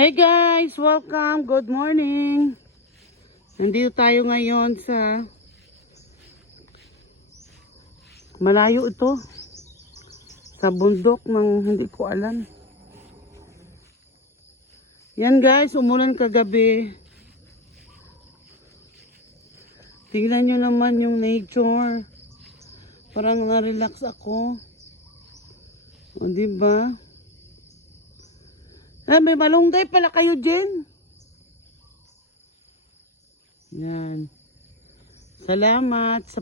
Hey guys! Welcome! Good morning! Nandito tayo ngayon sa malayo ito. Sa bundok ng hindi ko alam. Yan guys, umulan kagabi. Tingnan nyo naman yung nature. Parang na-relax ako. O diba? May malunggay pala kayo dyan. Yan. Salamat sa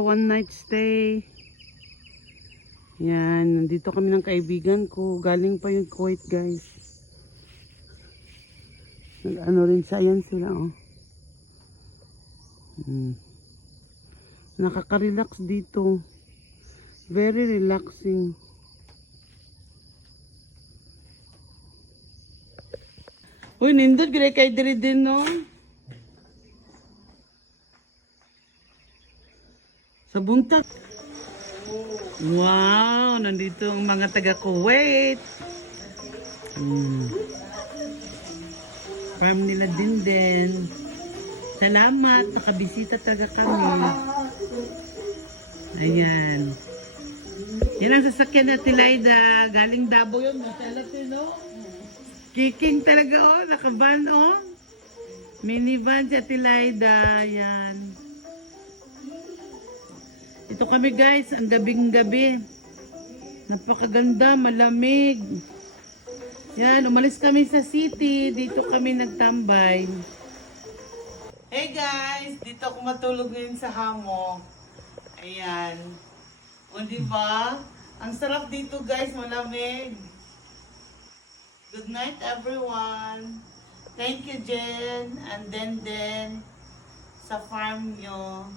one night stay. Yan. Nandito kami ng kaibigan ko. Galing pa yung Kuwait guys. Ano rin sa yan sila oh. Nakaka-relax dito. Very relaxing. Uy, nindot, gire kay diri din, no? Sa buntat. Wow, nandito ang mga taga-Kuwait. Farm nila din. Salamat, nakabisita talaga kami. Ayan. Yan ang sasakyan na Tilayda. Galing Davao yun, masala no? Kiking talaga oh, nakaban oh. Minivan sa Tilayda, yan. Ito kami guys, ang gabing-gabi. Napakaganda, malamig. Yan, umalis kami sa city, dito kami nagtambay. Hey guys, dito ako matulog ngayon sa hammock. Ayan. O diba? Ang sarap dito guys, malamig. Good night everyone. Thank you Jen and then sa farm nyo.